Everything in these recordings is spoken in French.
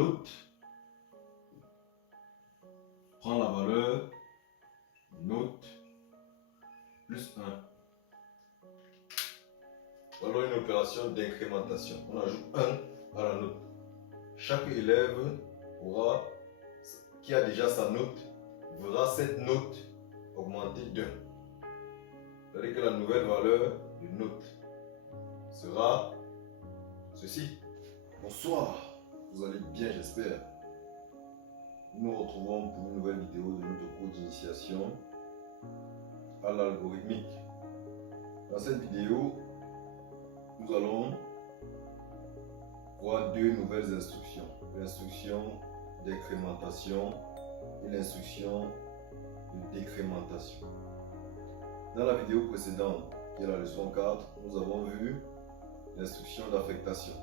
note prend la valeur note plus 1. Voilà une opération d'incrémentation. On ajoute 1 à la note. Chaque élève qui a déjà sa note verra cette note augmenter d'1. C'est-à-dire que la nouvelle valeur de note sera ceci. Bonsoir, vous allez bien, j'espère. Nous nous retrouvons pour une nouvelle vidéo de notre cours d'initiation à l'algorithmique. Dans cette vidéo, nous allons voir deux nouvelles instructions. L'instruction d'incrémentation et l'instruction de décrémentation. Dans la vidéo précédente, qui est la leçon 4, nous avons vu l'instruction d'affectation.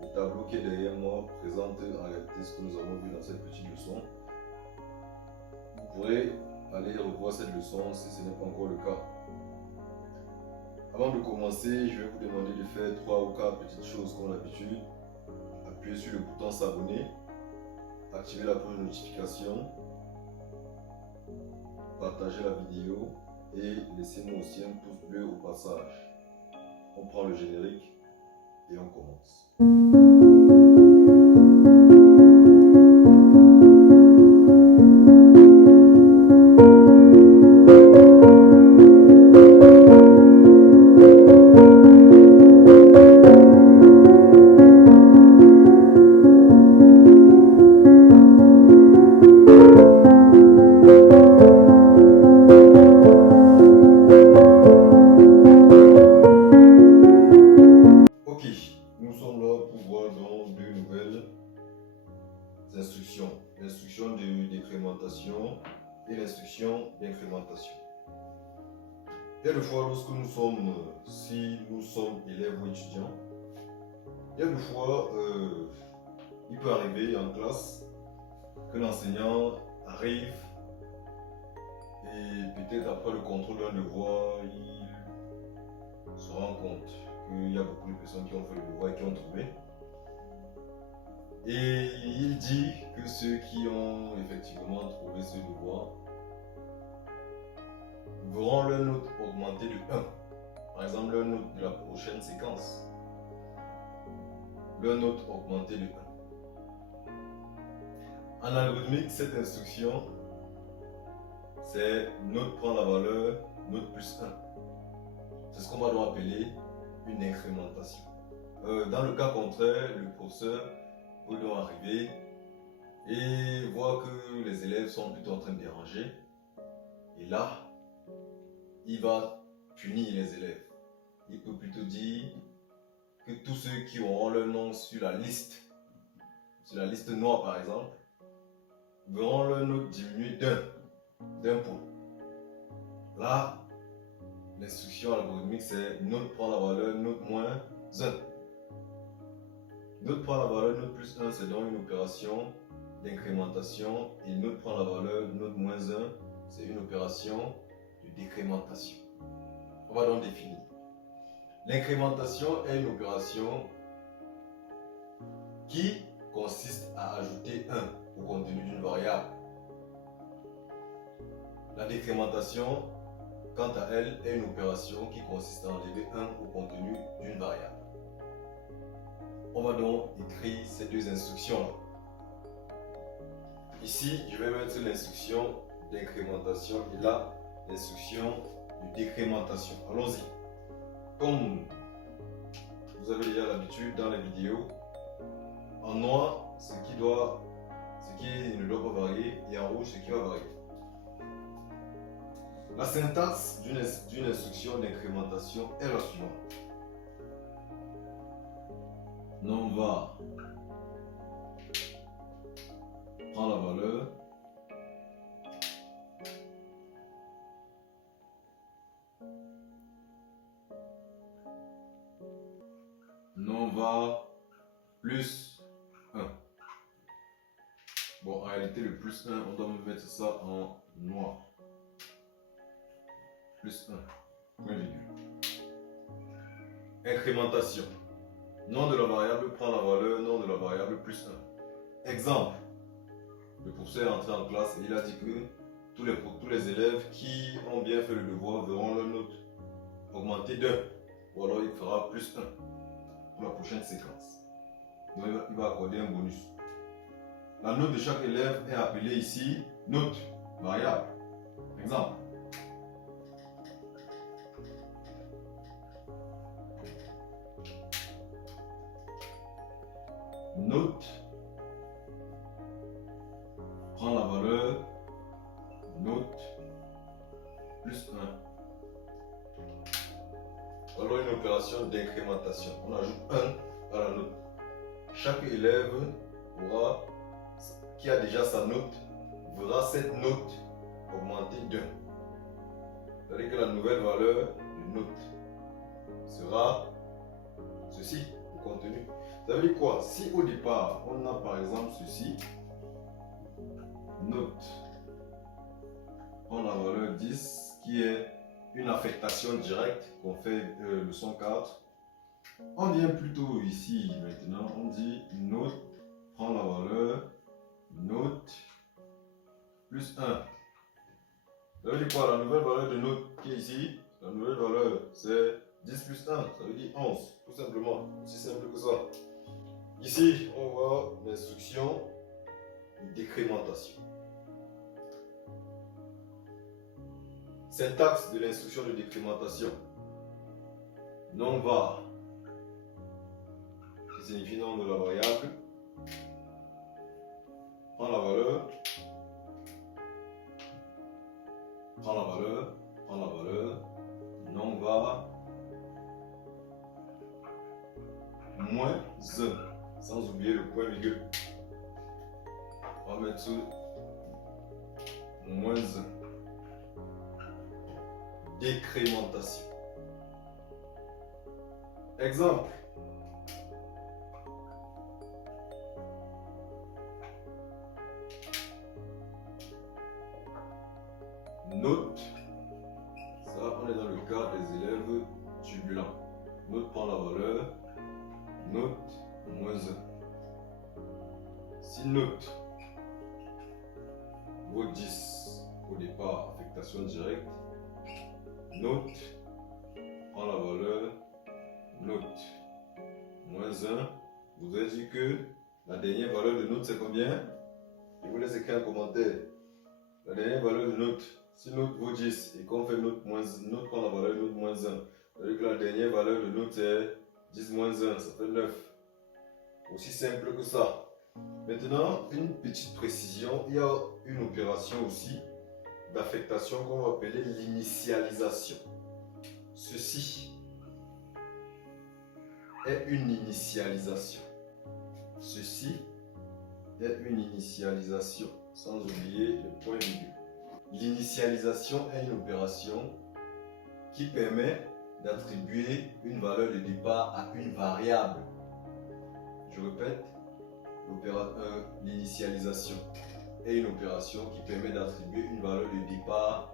Le tableau qui est derrière moi présente en réalité ce que nous avons vu dans cette petite leçon. Vous pourrez aller revoir cette leçon si ce n'est pas encore le cas. Avant de commencer, je vais vous demander de faire 3 ou 4 petites choses comme d'habitude. Appuyez sur le bouton s'abonner, activez la cloche de notification, partagez la vidéo et laissez-moi aussi un pouce bleu au passage. On prend le générique et on commence. Nous sommes là pour voir donc deux nouvelles instructions. L'instruction de décrémentation et l'instruction d'incrémentation. Il y a des fois lorsque si nous sommes élèves ou étudiants, il y a des fois, il peut arriver en classe que l'enseignant arrive et peut-être après le contrôle d'un devoir, il se rend compte qu'il y a beaucoup de personnes qui ont fait le devoir et qui ont trouvé. Et il dit que ceux qui ont effectivement trouvé ce devoir verront leur note augmenter de 1. Par exemple, leur note de la prochaine séquence. Leur note augmenter de 1. En algorithmique, cette instruction, c'est note prend la valeur note plus 1. C'est ce qu'on va donc appeler une incrémentation. Dans le cas contraire, le professeur peut donc arriver et voir que les élèves sont plutôt en train de déranger. Et là, il va punir les élèves. Il peut plutôt dire que tous ceux qui auront leur nom sur la liste noire par exemple, verront leur note diminuer d'un point. Là, l'instruction algorithmique c'est note prend la valeur note moins 1. Note prend la valeur note plus 1, c'est donc une opération d'incrémentation, et note prend la valeur note moins 1, c'est une opération de décrémentation. On va donc définir. L'incrémentation est une opération qui consiste à ajouter 1 au contenu d'une variable. La décrémentation, quant à elle, est une opération qui consiste à enlever 1 au contenu d'une variable. On va donc écrire ces deux instructions-là. Ici, je vais mettre l'instruction d'incrémentation et là, l'instruction de décrémentation. Allons-y. Comme vous avez déjà l'habitude dans les vidéos, en noir, ce qui ne doit pas varier, et en rouge, ce qui va varier. La syntaxe d'une instruction d'incrémentation est la suivante. On va prendre la valeur non va plus 1. Bon, en réalité, le plus 1, on doit mettre ça en noir. Plus 1. Point virgule. Incrémentation. Nom de la variable prend la valeur, nom de la plus 1. Exemple, le professeur est entré en classe et il a dit que tous les élèves qui ont bien fait le devoir verront leur note augmenter d'1. Ou alors il fera plus 1 pour la prochaine séquence. Donc il va accorder un bonus. La note de chaque élève est appelée ici note variable. Exemple. Note prend la valeur note plus 1. Alors une opération d'incrémentation. On ajoute 1 à la note. Chaque élève qui a déjà sa note verra cette note augmenter d'1. C'est-à-dire que la nouvelle valeur de note sera ceci, le contenu. Ça veut dire quoi? Si au départ, on a par exemple ceci, note prend la valeur 10, qui est une affectation directe qu'on fait leçon 4. On vient plutôt ici maintenant, on dit note prend la valeur note plus 1. Ça veut dire quoi? La nouvelle valeur de note qui est ici, la nouvelle valeur c'est 10 plus 1, ça veut dire 11, tout simplement, aussi simple que ça. Ici, on voit l'instruction décrémentation. Syntaxe de l'instruction de décrémentation. Nom var, qui signifie nom de la variable, prend la valeur, nom var, moins 1, sans oublier le point virgule. On va mettre sous moins 1. Décrémentation. Exemple. Note. Ça, on est dans le cas des élèves turbulents. Note prend la valeur. Note moins 1. Si note vaut 10 au départ, affectation directe. Note prend la valeur note moins 1. Vous avez dit que la dernière valeur de note c'est combien? Je vous laisse écrire un commentaire. La dernière valeur de note, si note vaut 10 et qu'on fait note prend la valeur note moins 1, c'est-à-dire que la dernière valeur de note c'est 10 moins 1, ça fait 9. Aussi simple que ça. Maintenant, une petite précision, il y a une opération aussi d'affectation qu'on va appeler l'initialisation. Ceci est une initialisation. Ceci est une initialisation, sans oublier le point virgule. L'initialisation est une opération qui permet d'attribuer une valeur de départ à une variable. Je répète, l'initialisation est une opération qui permet d'attribuer une valeur de départ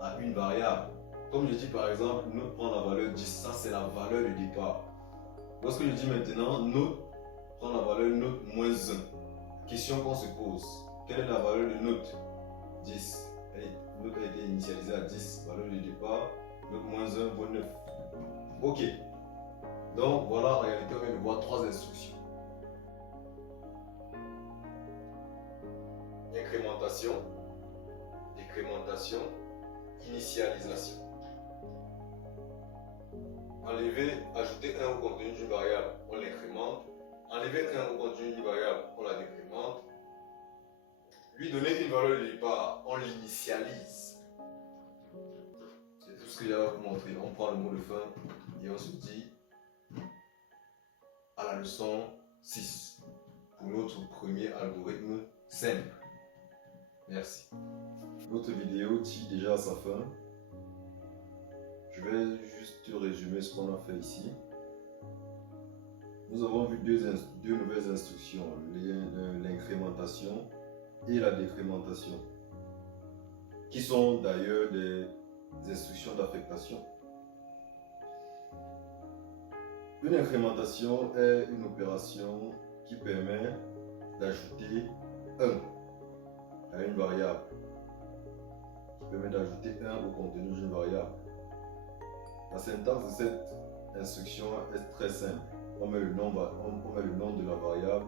à une variable. Comme je dis par exemple, note prend la valeur 10, ça c'est la valeur de départ. Lorsque je dis maintenant, note prend la valeur note moins 1, question qu'on se pose, quelle est la valeur de note? 10. Note a été initialisée à 10, valeur de départ, note moins 1 vaut 9. Ok. Donc voilà, en réalité, on vient de voir 3 instructions. Incrémentation, décrémentation, initialisation. Enlever, ajouter 1 au contenu d'une variable, on l'incrémente. Enlever 1 au contenu d'une variable, on la décrémente. Lui donner une valeur de départ, on l'initialise. C'est tout ce que j'avais à vous montrer. On prend le mot de fin et on se dit à la leçon 6 pour notre premier algorithme simple. Merci. Notre vidéo tire déjà à sa fin. Je vais juste résumer ce qu'on a fait ici. Nous avons vu deux nouvelles instructions, l'incrémentation et la décrémentation, qui sont d'ailleurs des instructions d'affectation. Une incrémentation est une opération qui permet d'ajouter 1 à une variable, qui permet d'ajouter 1 au contenu d'une variable. La syntaxe de cette instruction est très simple. On met le nom de la variable,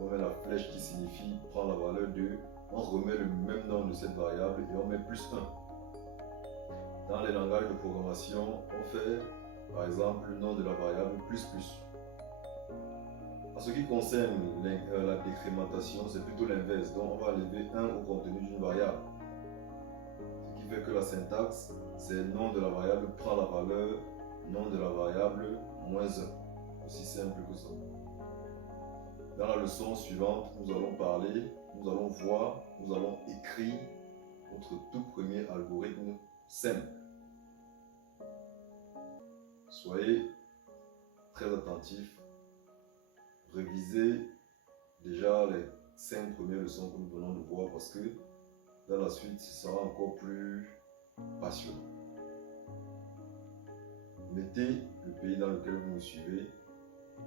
on met la flèche qui signifie prendre la valeur 2, on remet le même nom de cette variable et on met plus 1. Dans les langages de programmation, on fait par exemple le nom de la variable plus plus. En ce qui concerne la décrémentation, c'est plutôt l'inverse. Donc on va enlever 1 au contenu d'une variable. Ce qui fait que la syntaxe, c'est nom de la variable prend la valeur, nom de la variable moins 1. Aussi simple que ça. Dans la leçon suivante, nous allons voir, nous allons écrire notre tout premier algorithme simple. Soyez très attentifs. Révisez déjà les 5 premières leçons que nous venons de voir parce que dans la suite, ce sera encore plus passionnant. Mettez le pays dans lequel vous me suivez.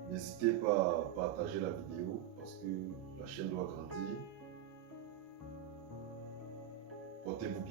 N'hésitez pas à partager la vidéo parce que la chaîne doit grandir. Portez-vous